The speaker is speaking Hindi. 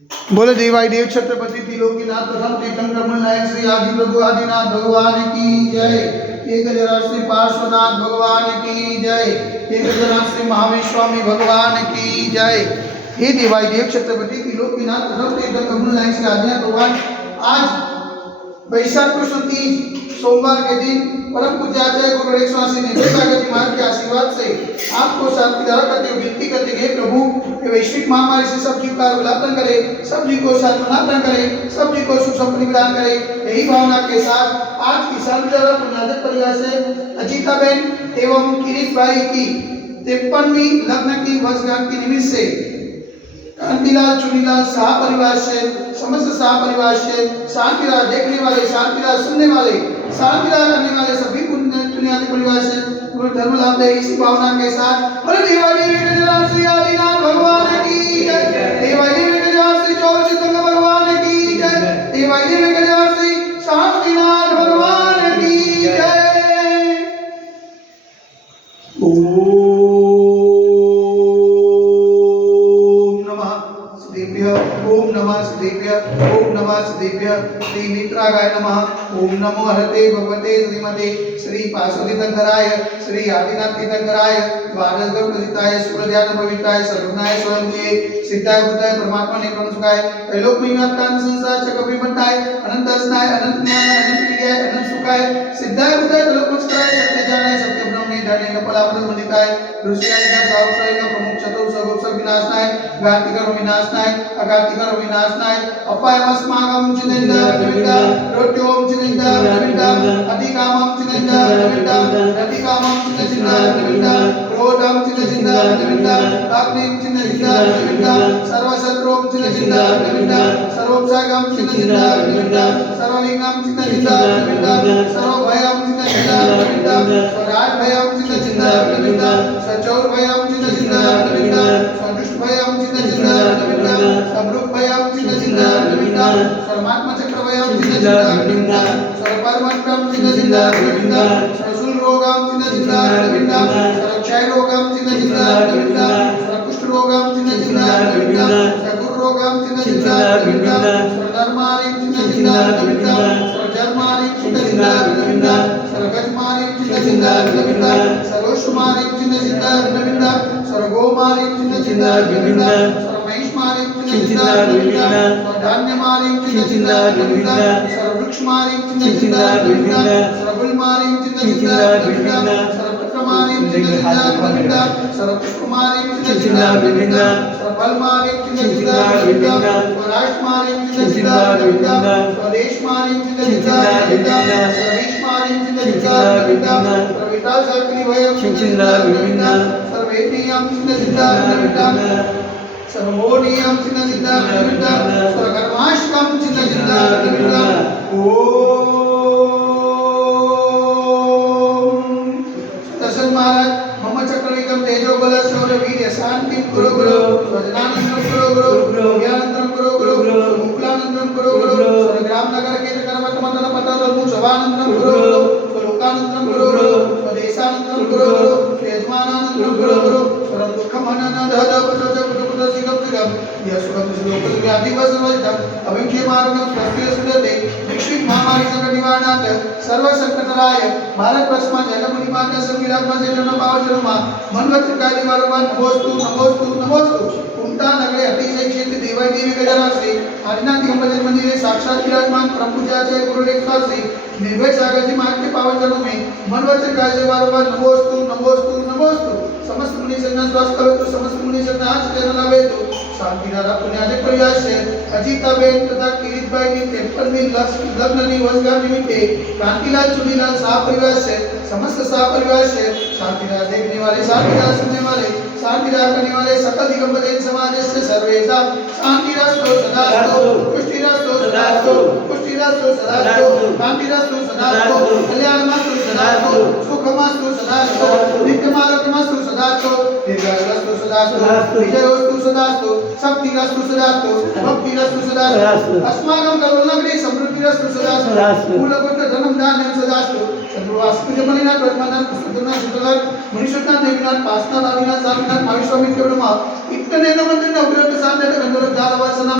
बोले देवाई देव छत्रपति त्रिलोकीनाथ प्रथम तीर्थंकर नायक श्री आदि प्रभु आदिनाथ भगवान की जय। एक हजार श्री पार्श्वनाथ भगवान की जय। एक हजार श्री महावीर स्वामी भगवान की जय। हे देवाई देव छत्रपति त्रिलोकीनाथ प्रथम तीर्थंकर नायक श्री आदिनाथ भगवान, आज वैशाख कृष्ण तीज सोमवार के दिन परम पूज्य आचार्य गुरु 180 निर्भय सागर जी महाराज के आशीर्वाद से आपको साथ विधारा करते हुए विनती करते हैं, प्रभु ये वैश्विक महामारी से सब जीव का उल्लापन करे, सब जीव को सात्वना करे, सब जीव को सुख संपत्ति प्रदान करे। यही भावना के साथ आज की सर्वजन पुण्यादक परिवार से अजीताबेन एवं किरीट भाई की 53वीं लग्न की वर्षगांठ के निमित्त से कांतिलाल चुनीलाल शाह परिवार से, समस्त शाह परिवार से, शांतिलाल देखने वाले, शांतिलाल सुनने वाले, शांतिलाल करने वाले सभी पुण्यादि परिवार से गुरु धर्म लाभ दे। इसी भावना के साथ बोले देवाई देव श्री आदिनाथ भगवान की जय। देवाई देव श्री चौर सिद्धंग भगवान की जय। देवाई देव श्री शांतिनाथ भगवान की जय। ओम नमः सिद्धेभ्य, ओम नमः सिद्धेभ्य। श्री मित्रागाय नमः। ओम नमो हरते भगवते श्रीमते श्री पार्श्व तीर्थंकराय, श्री आदिनाथ तीर्थंकराय, द्वादश ग्रह प्रसिद्धाय, सूर्य ध्यान पवित्राय, सर्वज्ञाय स्वयंभुवे, सिद्धाय बुद्धाय, परमात्मा ने प्रमुखाय, त्रैलोक निव्याप्तान संसार चक्र बनताय, अनंत अस्नाय, अनंत ज्ञान, अनंत विद्याय, अनंत सुखाय, सिद्धाय बुद्धाय, त्रैलोक नमस्काराय, सत्य जानाय, सत्य ब्रह्मणे धर्णे कपलापद मंडिताय, ऋषियानिका सावसाय का प्रमुख चतुर्सगोत्सव विनाशनाय, घातिकर विनाशनाय, अघातिकर विनाशनाय, अपायमस्मागम चिन्ता निमित्ता, रोट्योम चिन्ता निमित्ता, अधिकामम चिन्ता निमित्ता, रतिकामम चिन्ता निमित्ता, क्रोधम चिन्ता निमित्ता, अग्निम चिन्ता निमित्ता, सर्वशत्रुम चिन्ता निमित्ता, सर्वोपसागम चिन्ता निमित्ता, सर्वलिंगम चिन्ता निमित्ता, सर्वभयम चिन्ता निमित्ता, स्वराजभयम चिन्ता निमित्ता, सचौरभयम चिन्ता निमित्ता, सदुष्टभयम चिन्ता निमित्ता, समृद्धभयम चिन्ता निमित्ता, सर्वात्म चक्रभयम चिन्ता निमित्ता, सर्वपरमक्रम चिन्ता निमित्ता, सर्वशूलरोगम चिन्ता निमित्ता, सर्वक्षयरोगम चिन्ता निमित्ता, सर्वकुष्ठरोगम चिन्ता निमित्ता, सर्वगुरुरोगम चिन्ता निमित्ता, सर्वधर्मारिं चिन्ता निमित्ता, सर्वजन्मारिं चिन्ता निमित्ता, सर्वगजमारिं चिन्ता निमित्ता, सर्वोषमारिं चिन्ता निमित्ता, सर्वगोमारिं चिन्ता निमित्ता, सर्वमहिष्मारिं चिन्ता निमित्ता, सर्वधान्यमारिं चिन्ता निमित्ता, सर्ववृक्षमारिं चिन्ता निमित्ता, सर्वगुलमारिं चिन्ता निमित्ता, सर्वपत्रमारिं चिन्ता निमित्ता, सर्वपुष्पमारिं चिन्ता निमित्ता, सर्वफलमारिं चिन्ता निमित्ता, स्वराष्ट्रमारिं चिन्ता निमित्ता, स्वदेशमारिं चिन्ता निमित्ता, सर्वेशमारिं चिन्ता निमित्ता, सर्वविताल सर्वनिभयं चिन्ता निमित्ता, सर्वेतियं चिन्ता निमित्ता, सर्वोनियं चिन्ता निमित्ता, सर्वकर्माष्टकं चिन्ता निमित्ता। दशरथ महाराज मम चक्रविक्रम तेजो बल शौर्य वीर्य शांति कुरु गुरु, स्वजनानंदम कुरु गुरु, ज्ञानंदम कुरु गुरु, मुकुलानंदम कुरु गुरु, स्वग्राम नगर के कर्मत मंडल पतल शवानंदम कुरु गुरु, स्वलोकानंदम कुरु गुरु, स्वदेशानंदम कुरु गुरु, यजमानानंदम कुरु गुरु, सर्व दुःखमनन दहद पचोच कुटुकुट सिगम सिगम यशुगम श्लोक व्याधि वसवजम अविख्य मार्गम स्वस्ति सुदते वैश्विक महामारी संकट निवारणार्थ सर्व संकटराय भारत वर्षमा जगमुनि माता संविराजमान से जन्म पावनमा मनवत्र काय निवारवा नमोस्तु नमोस्तु नमोस्तु। कुंता नगरे अतिशय क्षेत्र देवाई देवी गजरा से आदिनाथ दिगंबर मंदिर साक्षात विराजमान परम पूज्य आचार्य गुरु 180 निर्भय सागर जी महाराज के पावन चरणों में मनवत्र काय निवारवा नमोस्तु नमोस्तु नमोस्तु। समस्त मुनि संगण स्वस्थ हो तो समस्त मुनि संगण आज चरण लावे तो शांति दादा पुण्यादक परिवार से अजीताबेन तथा किरीट भाई की 53वीं लग्न की वर्षगांठ निमित्ते कांतिलाल चुनीलाल शाह परिवार से, समस्त शाह परिवार से, शांतिदास देखने वाले, शांतिदास सुनने वाले, शांतिदास करने वाले सकल दिगंबर समाज से सर्वेशा शांतिरस्तु सदास्तु, पुष्टिरस्तु सदास्तु, पुष्टिरस्तु सदास्तु, शांतिरस्तु सदास्तु, कल्याणमस्तु सदास्तु, सुखमस्तु सदास्तु, नित्यमारोग्यमस्तु सदास्तु, दीर्घायुरस्तु सदास्तु, विजयोस्तु सदास्तु, शक्तिरस्तु सदास्तु, भक्तिरस्तु सदास्तु, अस्माकं करुणाग्रे समृद्धिरस्तु सदास्तु, मूलगोत्र धनम धान्यं सदास्तु, चंद्रवास्तु जमलिनाथ वर्तमानाथ पुष्पदुनाथ शुक्लनाथ मुनिषुनाथ देवीनाथ पासनाथ आदिनाथ सामिनाथ महाविश्वामित्र ब्रह्मा इतने नमन दिन अभिरत साधन गंधर्व दानवासना